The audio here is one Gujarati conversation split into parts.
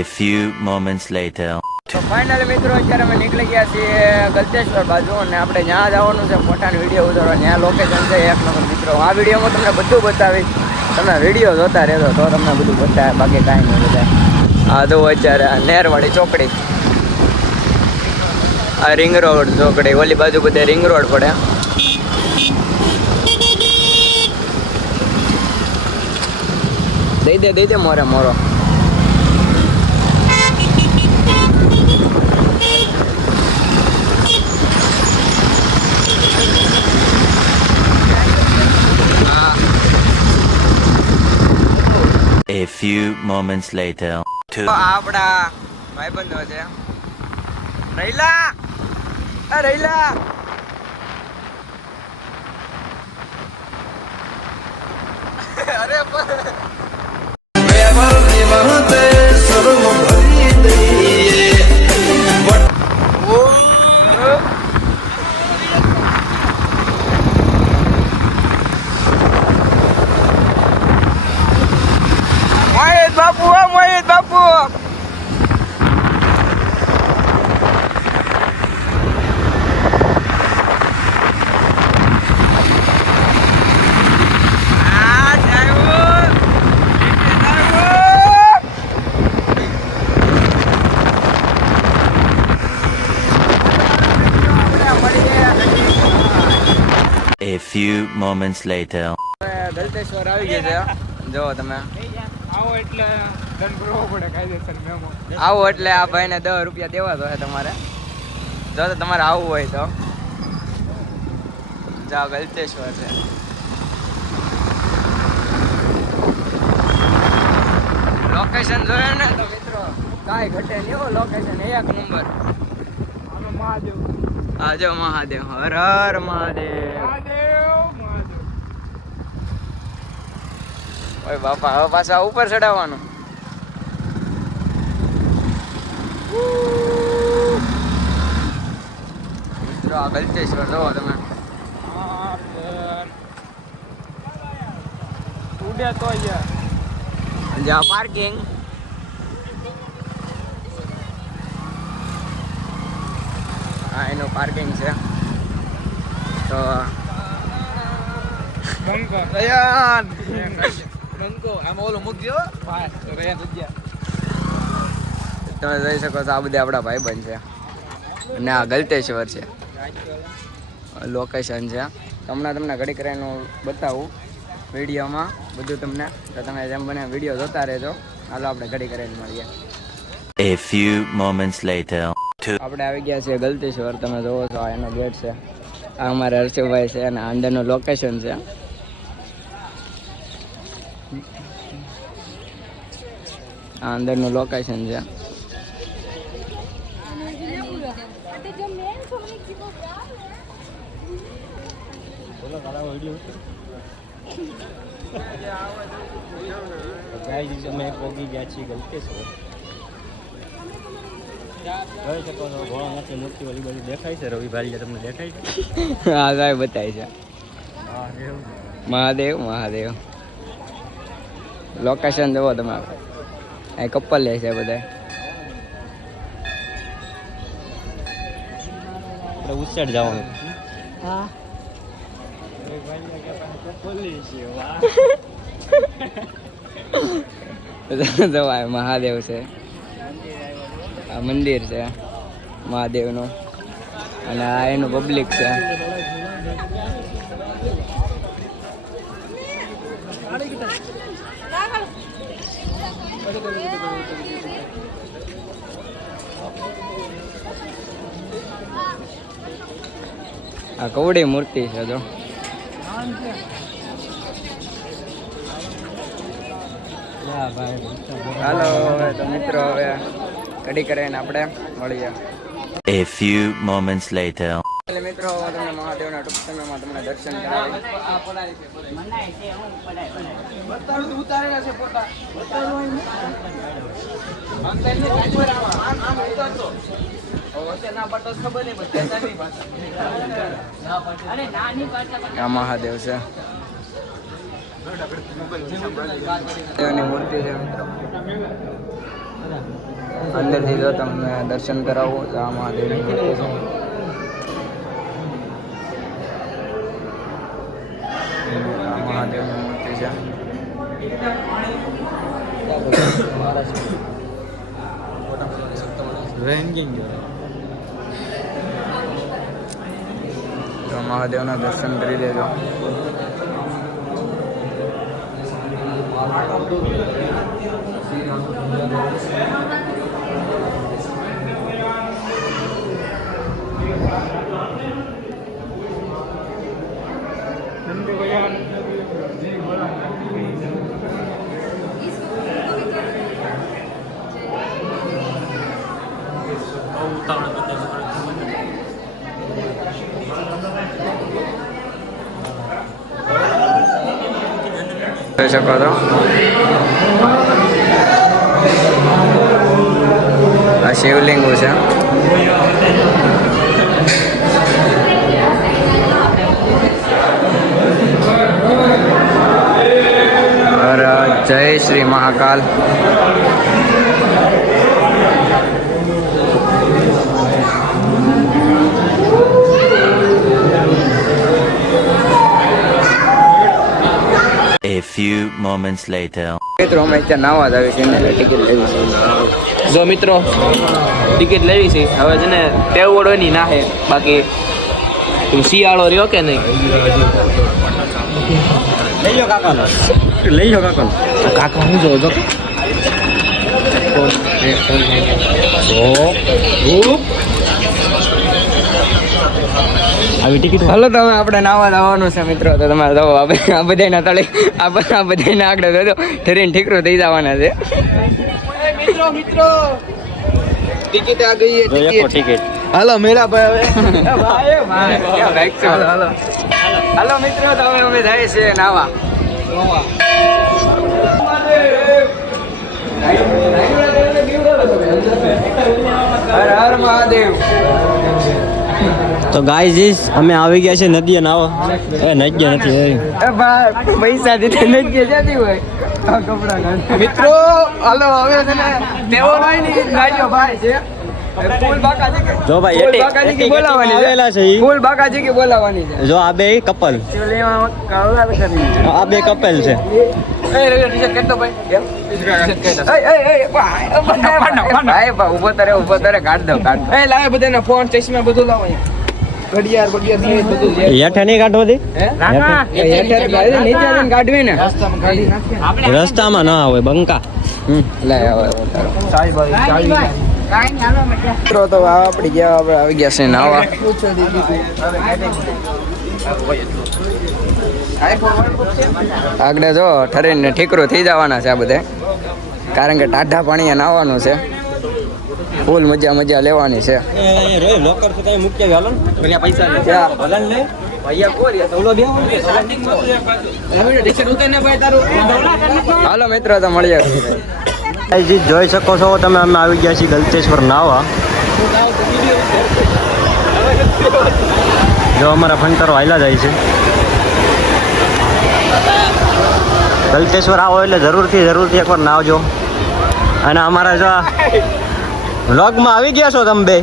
A few moments later. તો ફાઇનલ મિત્રો અત્યારે અમે નીકળી ગયા છીએ ગલતેશ્વર બાજુ અને આપણે ત્યાં જવાનું છે ફોટાનો વિડીયો ઉતારવા. ત્યાં લોકેશન છે એક નંબર મિત્રો. આ વિડીયોમાં તમને બધું બતાવીશ, તમે વિડીયો જોતા રહેજો તો તમને બધું બતાવે, બાકી કાંઈ નહીં બતાવે. આ જો અત્યારે આ નેરવાળી ચોકડી, આ રિંગ રોડ ચોકડી, ઓલી બાજુ બધે રિંગ રોડ પડે. દઈ દે મોરે મોરો. A few moments later. આપડા ભાઈબંધો છે. રૈલા, રૈલા, મોહિત બાપુ. A few moments later. Galteshwar આવી ગયા છે. જો તમે આવો એટલે દંડ ભરવો પડે કાયદેસર મેમો. આવો એટલે આ ભાઈને 10 રૂપિયા દેવા તો તમારે, જો તો તમારે આવવું હોય તો. જાઓ, ગલતેશ્વર છે. લોકેશન જોયે ને તો મિત્રો કાંઈ ઘટે નહીં હો. લોકેશન એક નંબર. આનો મહાદેવ. આ જો મહાદેવ, હર હર મહાદેવ. ઓય બાપા, હવે પાછા ઉપર ચડાવવાનું. મિત્રો આ ગલતેશ્વર જોવો તમે. ઉડે તો યાર. જ્યાં પાર્કિંગ, હા એનું પાર્કિંગ છે. તો આમાં ઓલો મૂકજો. તમે જોઈ શકો છો આ બધા આપણા ભાઈબંધ છે અને આ ગલતેશ્વર છે. લોકેશન છે. હમણાં તમને ઘડી કરીને બતાવું વિડીયોમાં બધું તમને, તો તમે જેમ બને વિડીયો જોતા રહેજો. હાલો આપણે ઘડી કરીને મળીએ. A few moments later. આપણે આવી ગયા છીએ ગલતેશ્વર. તમે જોવો છો આ એનો ગેટ છે. આ અમારા હર્ષભાઈ છે અને અંદરનું લોકેશન છે. આ અંદરનું લોકેશન છે. અમે પહોંચી ગયા છીએ ગલતેશ્વર. જોઈ શકો છો ઘોડાનાથની મૂર્તિ ઓલી બાજુ દેખાય છે. રવિ ભાલિયા તમને દેખાય છે? હા સાહેબ બતાય છે. મહાદેવ મહાદેવ. લોકેશન જુઓ તમે. અહીં કપલ લે છે બધા. આપણે ઉચ્ચેડ જવાનું. હા જવાય. મહાદેવ છે, આ મંદિર છે મહાદેવનું અને આ એનું પબ્લિક છે. આ કવડી મૂર્તિ છે જો. હાલો તો મિત્રો હવે કડી કરીને આપણે મળીએ. A few moments later. મિત્રો તમને મહાદેવના ટૂંક સમયમાં તમને દર્શન કરાવી. આ મહાદેવ છે. મૂર્તિ છે મિત્રો. અંદરથી જો તમને દર્શન કરાવો તો આ મહાદેવની મૂર્તિ છે. આ મહાદેવની મૂર્તિ છે. તો મહાદેવના દર્શન કરી લેજો. જોઈ શકો છો આ શિવલિંગો છે. જય Shri Mahakal. A few moments later. મિત્રો અમે અત્યારે નાવા જ આવી છે ને ટિકિટ લેવી છે. જો મિત્રો ટિકિટ લેવી છે હવે છે ને ટેવડોની ના હે બાકી શિયાળો રહ્યો કે નહીં લઈ લો કાકાનો કાકા હું જો આવી ટિકિટ. હાલો તમે આપણે નાવા જવાનું છે મિત્રો. તો તમારે જવો આ બધાના તળે આ બધાના આગળ જજો ઠરીને ઠીકરું થઈ જવાના છે. મિત્રો ટિકિટ આ ગઈ છે ટિકિટ. હાલો મેરા ભાઈ હાલો મિત્રો તમે અમે જાય છે નાવા. હર હર મહાદેવ. તો ગાઈઝ અમે આવી ગયા છે નદીએ નાવા. નદીએ નથી એ ભાઈ પૈસા દીધે નજ્જે જતી હોય આ કપડા મિત્રો. હાલો હવે છે ને તેઓ નહીં ગાડીઓ ભાઈ છે ફૂલ બાકાજી કે જો ભાઈ ફૂલ બાકાજી કે બોલાવાની આવેલા છે ઈ. ફૂલ બાકાજી કે બોલાવાની છે. જો આ બે કપલ ચૂલીમાં કાળા બેઠા આ બે કપલ છે. એ રવિ ટી-શર્ટ કેટલો ભાઈ એમ ભાઈ ઉભો તારે કાઢ દો એ લાવે બધાના ફોન ચશ્મા બધું લાવો ઘડિયાળ બડિયાળ બધું છે. હેઠે નહીં કાઢવો દે. કાઢવી ને રસ્તામાં ના આવે બંકા. મિત્રો તો આપડી ગયા આપણે આવી ગયા છે નાવા. આગળ જો ઠરીને ઠીકરું થઈ જવાના છે આ બધા કારણ કે ટાઢા પાણીએ નાવાનું છે. ફૂલ મજા લેવાની છે. હાલો મિત્રો તો મળીએ. જોઈ શકો છો તમે અમે આવી ગયા છીએ ગલતેશ્વર નાવા. જો અમારા ફંટરો હાલ્યા જાય છે. ગલતેશ્વર આવો એટલે જરૂરથી એકવાર નાવજો. અને અમારા જો વ્લોગમાં આવી ગયા છો તમે બે.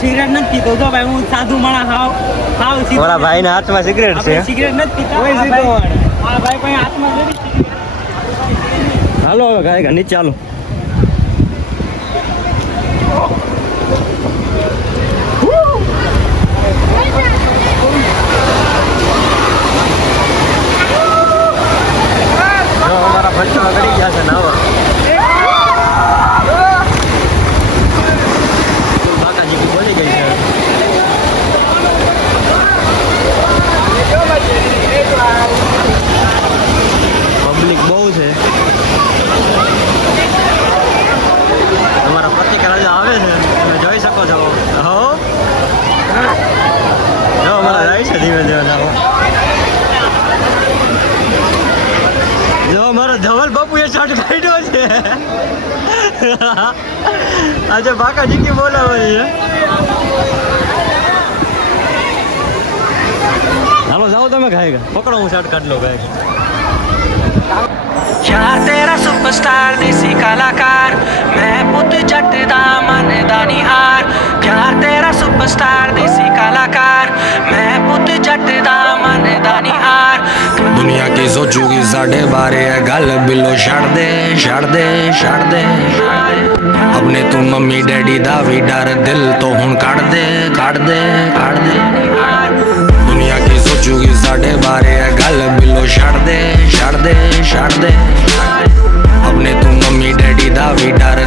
સિગરેટ નથી પીતો જો ભાઈ હું સાધુ માણસ હાવ મારા ભાઈના હાથમાં સિગરેટ છે. સિગરેટ નથી પીતા મારા ભાઈ કોઈ હાથમાં નથી. હાલો હવે ગાય નીચે ચાલો. અમારા ભંટો ગળી ગયા છે નાવા. બાકાજી બોલી ગઈ છે. પબ્લિક બહુ છે. તમારા પ્રતિકાર આવે છે તમે જોઈ શકો છો. હો જો અમારા જાય છે ધીમે નાવા. જો મારો ધવલ બાપુએ શર્ટ કાઢ્યો છે. આજે બાકાજી કી બોલાવવાની છે. હાલો જાઓ તમે ખાएगा પકડો હું શર્ટ કાઢ લો ગાય. यार तेरा सुपरस्टार देसी कलाकार मैं पुत ਸੁਪਰਸਟਾਰ ਦੇਸੀ ਕਲਾਕਾਰ ਮੈਂ ਪੁੱਤ ਜੱਟ ਦਾ ਮੰਨਦਾ ਨਹੀਂ ਹਾਰ ਦੁਨੀਆ ਕੀ ਸੋਚੂਗੀ ਸਾਡੇ ਬਾਰੇ ਇਹ ਗੱਲ ਬਿੱਲੋ ਛੱਡ ਦੇ ਛੱਡ ਦੇ ਛੱਡ ਦੇ ਆਪਣੇ ਤੂੰ ਮੰਮੀ ਡੈਡੀ ਦਾ ਵੀ ਡਰ ਦਿਲ ਤੋਂ ਹੁਣ ਕੱਢ ਦੇ ਕੱਢ ਦੇ ਕੱਢ ਦੇ ਦੁਨੀਆ ਕੀ ਸੋਚੂਗੀ ਸਾਡੇ ਬਾਰੇ ਇਹ ਗੱਲ ਬਿੱਲੋ ਛੱਡ ਦੇ ਛੱਡ ਦੇ ਛੱਡ ਦੇ ਆਪਣੇ ਤੂੰ ਮੰਮੀ ਡੈਡੀ ਦਾ ਵੀ ਡਰ